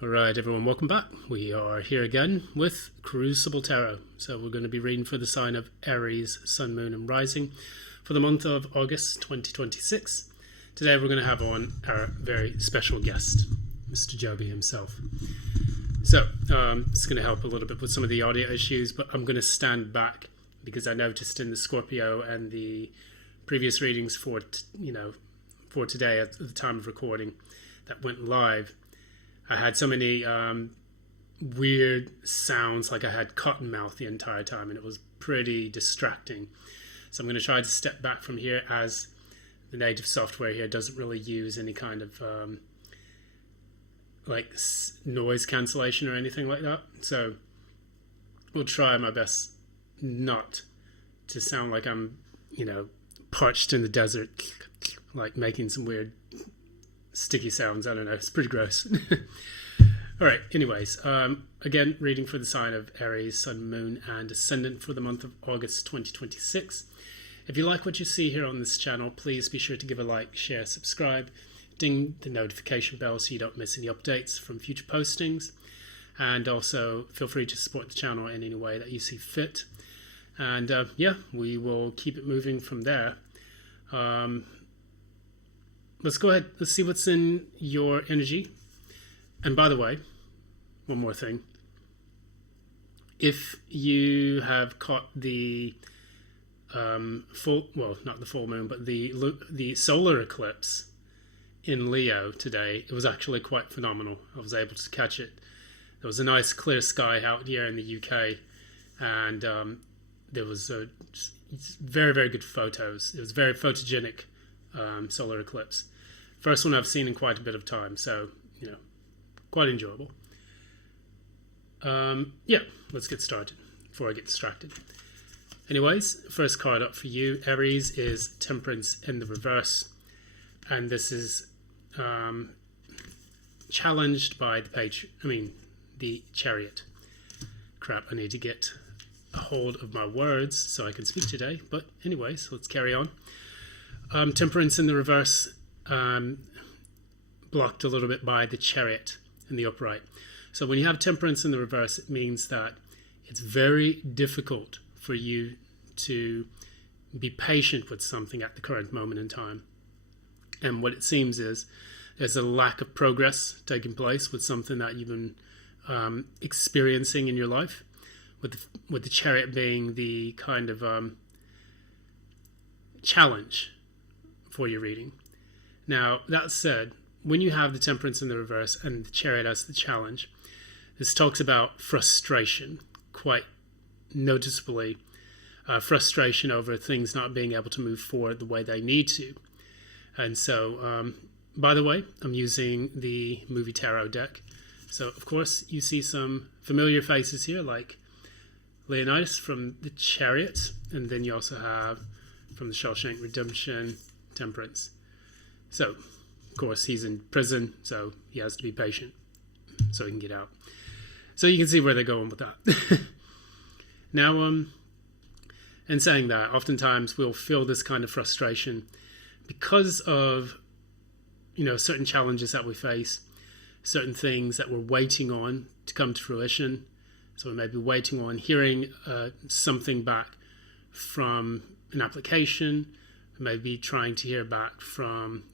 Alright everyone, welcome back. We are here again with Crucible Tarot. So we're going to be reading for the sign of Aries, Sun, Moon and Rising for the month of August 2026. Today we're going to have on our very special guest, Mr. Joby himself. So it's going to help a little bit with some of the audio issues, but I'm going to stand back because I noticed in the Scorpio and the previous readings for today at the time of recording that went live, I had so many weird sounds, like I had cotton mouth the entire time, and it was pretty distracting. So I'm going to try to step back from here, as the native software here doesn't really use any kind of noise cancellation or anything like that. So we'll try my best not to sound like I'm, parched in the desert, like making some weird sticky sounds. I don't know, it's pretty gross. All right, anyways, again, reading for the sign of Aries, Sun, Moon and Ascendant for the month of August 2026. If you like what you see here on this channel, please be sure to give a like, share, subscribe, ding the notification bell so you don't miss any updates from future postings, and also feel free to support the channel in any way that you see fit. And yeah, we will keep it moving from there. Let's go ahead. Let's see what's in your energy. And by the way, one more thing. If you have caught the not the full moon, but the solar eclipse in Leo today, it was actually quite phenomenal. I was able to catch it. There was a nice clear sky out here in the UK, and there was very, very good photos. It was very photogenic. Solar eclipse. First one I've seen in quite a bit of time, so, quite enjoyable. Yeah, let's get started before I get distracted. Anyways, first card up for you, Aries, is Temperance in the reverse, and this is challenged by the Chariot. Crap, I need to get a hold of my words so I can speak today, but anyways, let's carry on. Temperance in the reverse, blocked a little bit by the Chariot in the upright. So when you have Temperance in the reverse, it means that it's very difficult for you to be patient with something at the current moment in time. And what it seems is there's a lack of progress taking place with something that you've been experiencing in your life, with the Chariot being the kind of challenge for your reading. Now, that said, when you have the Temperance in the reverse and the Chariot as the challenge, this talks about frustration, quite noticeably, frustration over things not being able to move forward the way they need to. And so, by the way, I'm using the movie tarot deck. So, of course, you see some familiar faces here, like Leonidas from the Chariot, and then you also have from the Shawshank Redemption, Temperance. So, of course, he's in prison, so he has to be patient so he can get out. So you can see where they're going with that. Now, in saying that, oftentimes we'll feel this kind of frustration because of, certain challenges that we face, certain things that we're waiting on to come to fruition. So we may be waiting on hearing something back from an application, maybe trying to hear back from,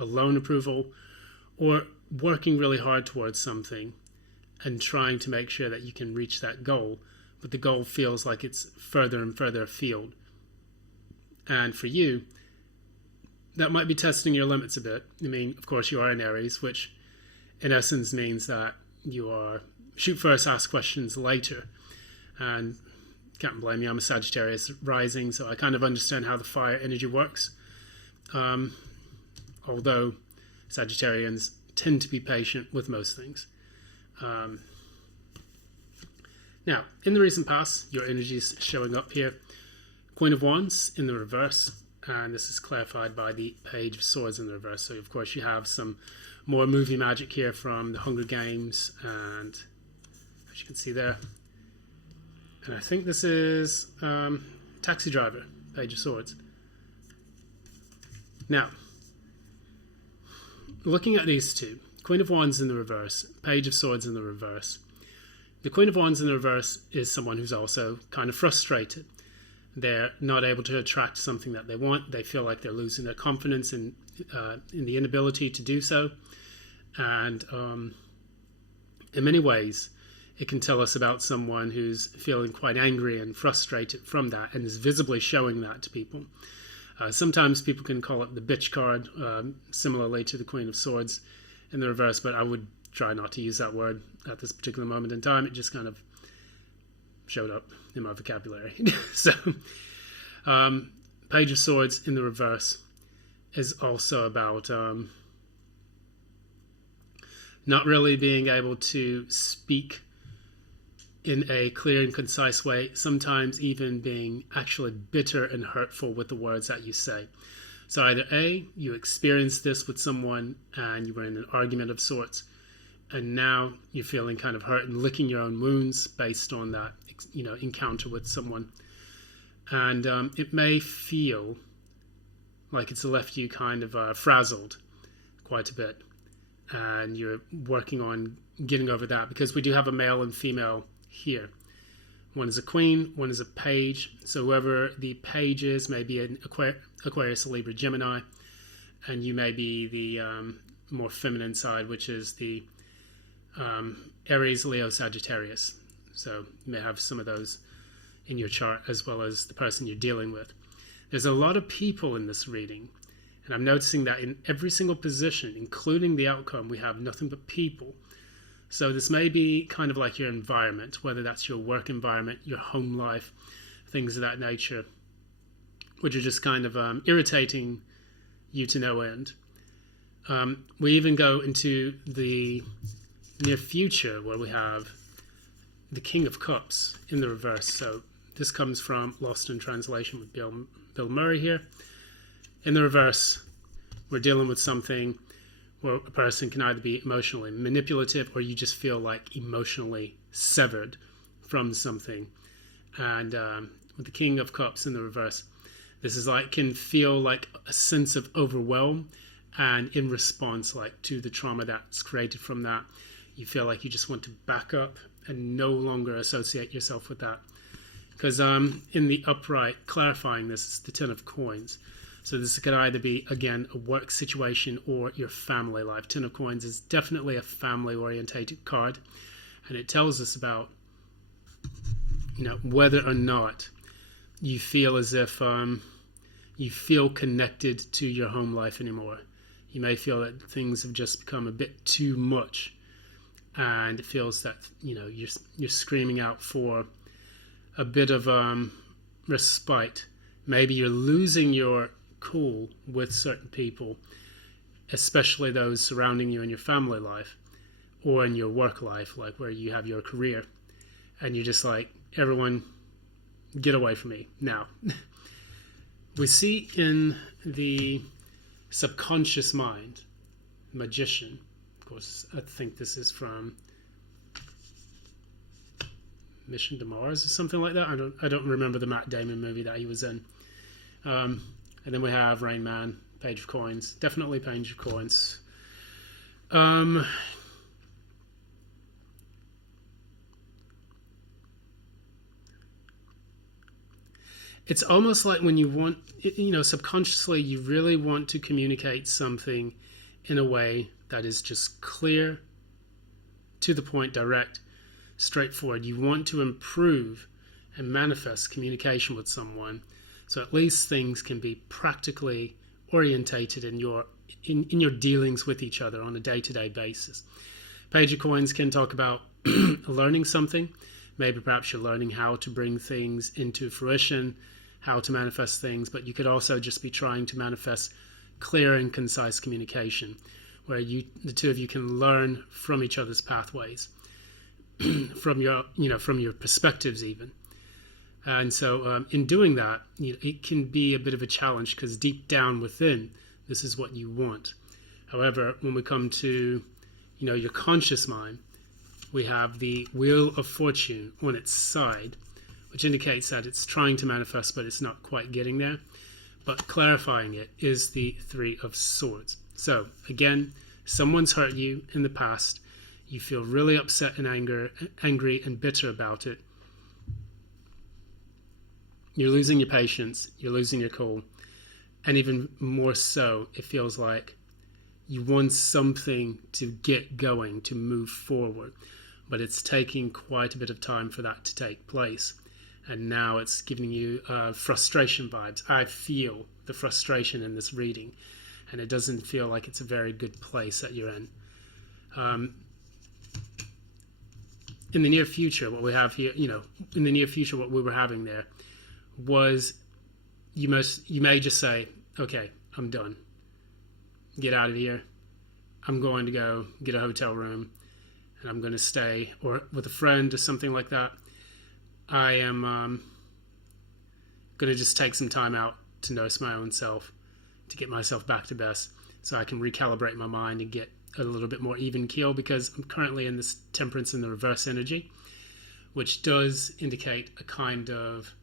a loan approval, or working really hard towards something and trying to make sure that you can reach that goal, but the goal feels like it's further and further afield. And for you, that might be testing your limits a bit. Of course, you are in Aries, which in essence means that you are shoot first, ask questions later. And can't blame me, I'm a Sagittarius rising, so I kind of understand how the fire energy works. Although Sagittarians tend to be patient with most things. Now, in the recent past, your energy is showing up here. Queen of Wands in the reverse, and this is clarified by the Page of Swords in the reverse. So, of course, you have some more movie magic here from the Hunger Games, and as you can see there. And I think this is Taxi Driver, Page of Swords. Now, looking at these two, Queen of Wands in the reverse, Page of Swords in the reverse. The Queen of Wands in the reverse is someone who's also kind of frustrated. They're not able to attract something that they want. They feel like they're losing their confidence in the inability to do so. And in many ways, it can tell us about someone who's feeling quite angry and frustrated from that and is visibly showing that to people. Sometimes people can call it the bitch card, similarly to the Queen of Swords in the reverse, but I would try not to use that word at this particular moment in time. It just kind of showed up in my vocabulary. So, Page of Swords in the reverse is also about not really being able to speak in a clear and concise way, sometimes even being actually bitter and hurtful with the words that you say. So either A, you experienced this with someone and you were in an argument of sorts, and now you're feeling kind of hurt and licking your own wounds based on that, encounter with someone. And it may feel like it's left you kind of frazzled quite a bit. And you're working on getting over that, because we do have a male and female here. One is a queen, one is a page. So whoever the page is may be an Aquarius, Libra, Gemini, and you may be the more feminine side, which is the Aries, Leo, Sagittarius. So you may have some of those in your chart, as well as the person you're dealing with. There's a lot of people in this reading, and I'm noticing that in every single position, including the outcome, we have nothing but people. So this may be kind of like your environment, whether that's your work environment, your home life, things of that nature, which are just kind of irritating you to no end. We even go into the near future, where we have the King of Cups in the reverse. So this comes from Lost in Translation with Bill Murray here. In the reverse, we're dealing with something where a person can either be emotionally manipulative, or you just feel like emotionally severed from something. And with the King of Cups in the reverse, this is like, can feel like a sense of overwhelm, and in response, like, to the trauma that's created from that, you feel like you just want to back up and no longer associate yourself with that. Because in the upright, clarifying this, is the Ten of Coins. So this could either be, again, a work situation or your family life. Ten of Coins is definitely a family-orientated card, and it tells us about, whether or not you feel as if you feel connected to your home life anymore. You may feel that things have just become a bit too much, and it feels that you're screaming out for a bit of respite. Maybe you're losing your cool with certain people, especially those surrounding you in your family life or in your work life, like where you have your career, and you're just like, everyone get away from me now. We see in the subconscious mind, Magician. Of course, I think this is from Mission to Mars or something like that. I don't remember the Matt Damon movie that he was in. And then we have Rain Man, Page of Coins. Definitely Page of Coins. It's almost like when you want, subconsciously you really want to communicate something in a way that is just clear, to the point, direct, straightforward. You want to improve and manifest communication with someone, so at least things can be practically orientated in your dealings with each other on a day-to-day basis. Page of Coins can talk about learning something. Maybe perhaps you're learning how to bring things into fruition, how to manifest things, but you could also just be trying to manifest clear and concise communication, where the two of you can learn from each other's pathways, from your perspectives even. And so in doing that, it can be a bit of a challenge, because deep down within, this is what you want. However, when we come to, your conscious mind, we have the Wheel of Fortune on its side, which indicates that it's trying to manifest, but it's not quite getting there. But clarifying it is the Three of Swords. So again, Someone's hurt you in the past. You feel really upset and angry and bitter about it. You're losing your patience. You're losing your cool. And even more so, it feels like you want something to get going, to move forward. But it's taking quite a bit of time for that to take place. And now it's giving you frustration vibes. I feel the frustration in this reading. And it doesn't feel like it's a very good place that you're in. In the near future, what we have here, in the near future, what we were having there was you may just say, okay, I'm done. Get out of here. I'm going to go get a hotel room and I'm going to stay, or with a friend or something like that. I am going to just take some time out to nurse my own self, to get myself back to best, so I can recalibrate my mind and get a little bit more even keel, because I'm currently in this temperance in the reverse energy, which does indicate a kind of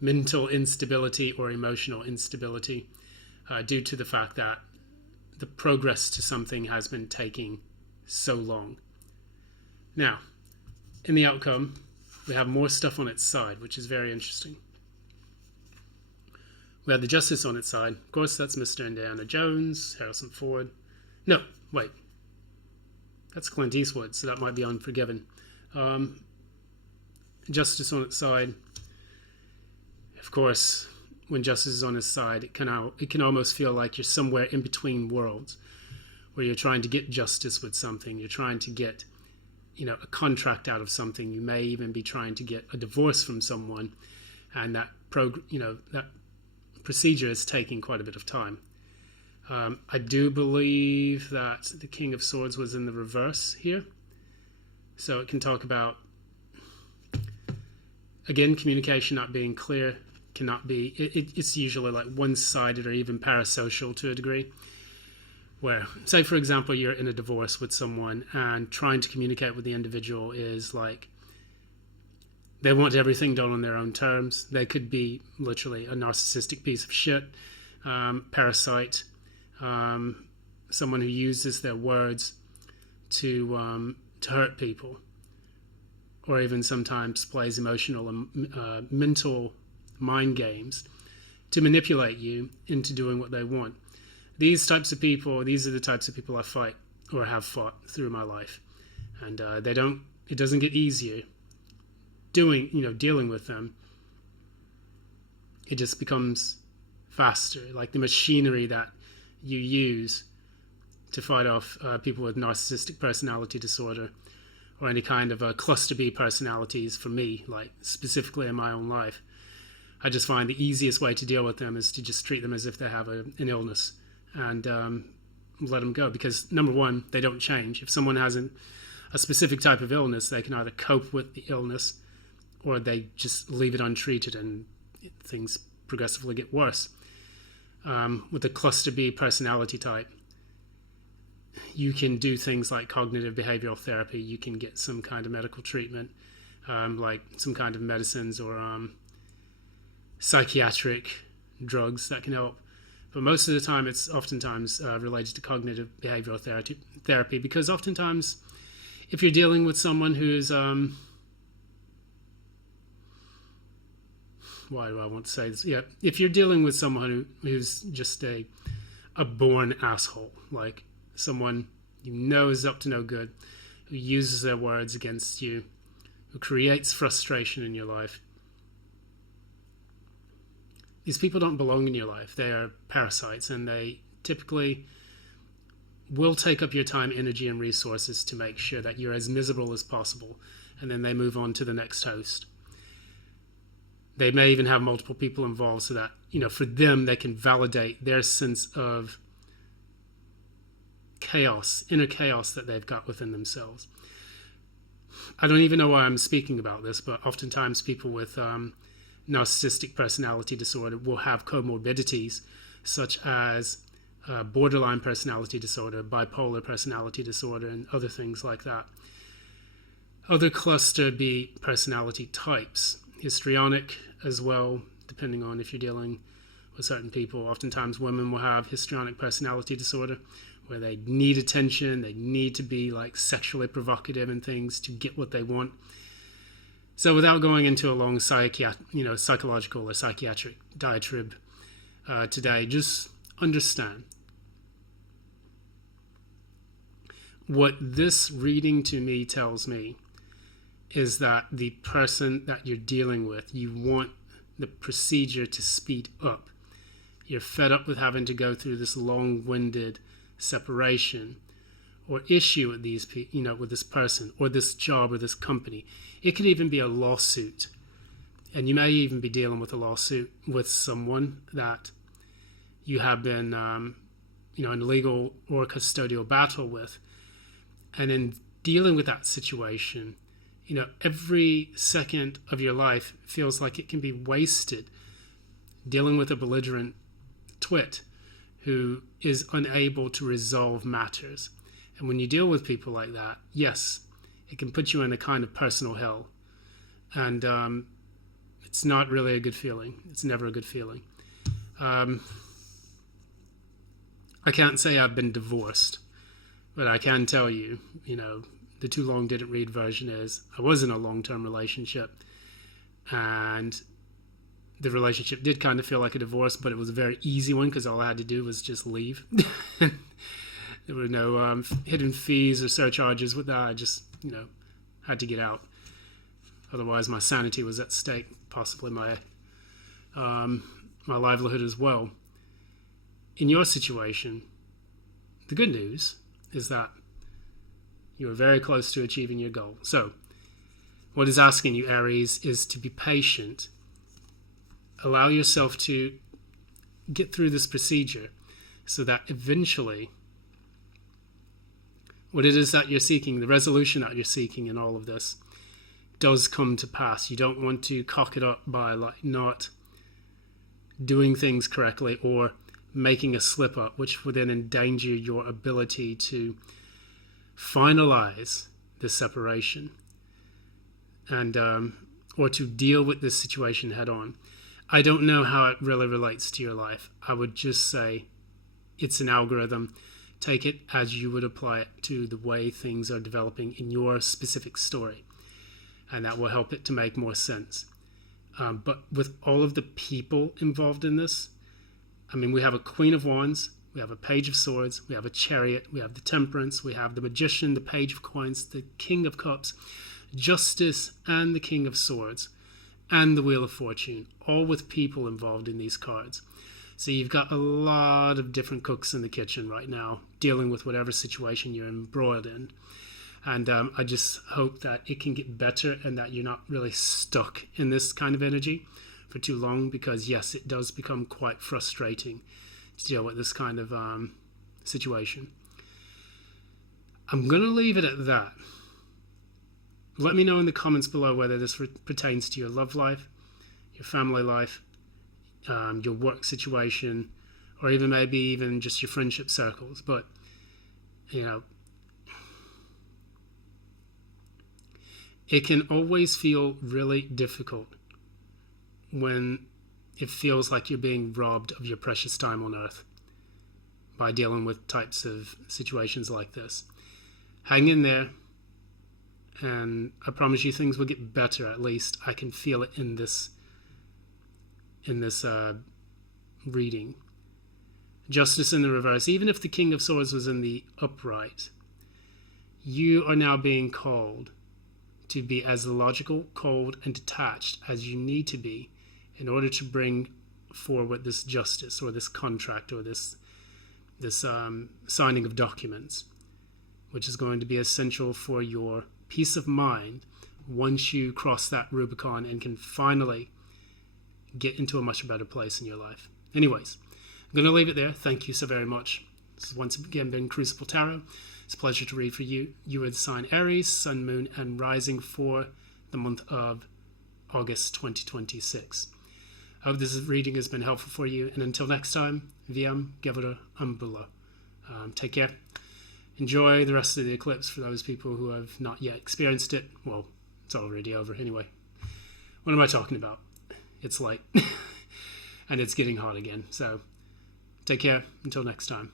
mental instability or emotional instability due to the fact that the progress to something has been taking so long. Now, in the outcome, we have more stuff on its side, which is very interesting. We have the Justice on its side. Of course, that's Mr. Indiana Jones, Harrison Ford. No, wait. That's Clint Eastwood, so that might be Unforgiven. Justice on its side. Of course, when justice is on his side, it can almost feel like you're somewhere in between worlds, where you're trying to get justice with something. You're trying to get, a contract out of something. You may even be trying to get a divorce from someone, and that procedure is taking quite a bit of time. I do believe that the King of Swords was in the reverse here, so it can talk about, again, communication not being clear. Cannot be, it's usually like one-sided or even parasocial to a degree, where, say for example, you're in a divorce with someone and trying to communicate with the individual is like they want everything done on their own terms. They could be literally a narcissistic piece of shit, parasite, someone who uses their words to hurt people, or even sometimes plays emotional and mental mind games to manipulate you into doing what they want. These are the types of people I fight or have fought through my life, and it doesn't get easier dealing with them. It just becomes faster, like the machinery that you use to fight off people with narcissistic personality disorder or any kind of cluster B personalities. For me, like specifically in my own life, I just find the easiest way to deal with them is to just treat them as if they have an illness and let them go. Because number one, they don't change. If someone has a specific type of illness, they can either cope with the illness or they just leave it untreated and things progressively get worse. With the cluster B personality type, you can do things like cognitive behavioral therapy. You can get some kind of medical treatment, like some kind of medicines or psychiatric drugs that can help. But most of the time, it's oftentimes related to cognitive behavioral therapy, because oftentimes, if you're dealing with someone who's why do I want to say this? Yeah, if you're dealing with someone who's just a born asshole, like someone is up to no good, who uses their words against you, who creates frustration in your life, these people don't belong in your life. They are parasites, and they typically will take up your time, energy, and resources to make sure that you're as miserable as possible, and then they move on to the next host. They may even have multiple people involved so that, for them, they can validate their sense of chaos, inner chaos that they've got within themselves. I don't even know why I'm speaking about this, but oftentimes people with narcissistic personality disorder will have comorbidities such as borderline personality disorder, bipolar personality disorder, and other things like that. Other cluster B personality types, histrionic as well, depending on if you're dealing with certain people. Oftentimes women will have histrionic personality disorder, where they need attention, they need to be like sexually provocative and things to get what they want. So without going into a long psychological or psychiatric diatribe today, just understand what this reading to me tells me is that the person that you're dealing with, you want the procedure to speed up. You're fed up with having to go through this long-winded separation or issue with with this person or this job or this company. It could even be a lawsuit, and you may even be dealing with a lawsuit with someone that you have been, in a legal or custodial battle with. And in dealing with that situation, every second of your life feels like it can be wasted dealing with a belligerent twit who is unable to resolve matters. And when you deal with people like that, yes, it can put you in a kind of personal hell. And it's not really a good feeling. It's never a good feeling. I can't say I've been divorced, but I can tell you, the too long didn't read version is I was in a long-term relationship, and the relationship did kind of feel like a divorce, but it was a very easy one because all I had to do was just leave. There were no hidden fees or surcharges with that. I just, had to get out. Otherwise, my sanity was at stake, possibly my livelihood as well. In your situation, the good news is that you are very close to achieving your goal. So, what is asking you, Aries, is to be patient. Allow yourself to get through this procedure so that eventually what it is that you're seeking, the resolution that you're seeking in all of this, does come to pass. You don't want to cock it up by not doing things correctly or making a slip up, which would then endanger your ability to finalize this separation and or to deal with this situation head on. I don't know how it really relates to your life. I would just say it's an algorithm. Take it as you would apply it to the way things are developing in your specific story, and that will help it to make more sense. But with all of the people involved in this, we have a Queen of Wands, we have a Page of Swords, we have a Chariot, we have the Temperance, we have the Magician, the Page of Coins, the King of Cups, Justice, and the King of Swords, and the Wheel of Fortune, all with people involved in these cards. So you've got a lot of different cooks in the kitchen right now, dealing with whatever situation you're embroiled in. And I just hope that it can get better and that you're not really stuck in this kind of energy for too long, because yes, it does become quite frustrating to deal with this kind of situation. I'm going to leave it at that. Let me know in the comments below whether this pertains to your love life, your family life, your work situation, or maybe even just your friendship circles. But, it can always feel really difficult when it feels like you're being robbed of your precious time on earth by dealing with types of situations like this. Hang in there, and I promise you things will get better. At least I can feel it in this reading. Justice in the reverse. Even if the King of Swords was in the upright, you are now being called to be as logical, cold, and detached as you need to be in order to bring forward this justice or this contract or this signing of documents, which is going to be essential for your peace of mind once you cross that Rubicon and can finally get into a much better place in your life. Anyways, I'm going to leave it there. Thank you so very much. This has once again been Crucible Tarot. It's a pleasure to read for you. You are the sign Aries, Sun, Moon, and Rising for the month of August 2026. I hope this reading has been helpful for you. And until next time, VIAM, GEVURAH, AMBULO. Take care. Enjoy the rest of the eclipse for those people who have not yet experienced it. Well, it's already over anyway. What am I talking about? It's late. And it's getting hot again. So take care. Until next time.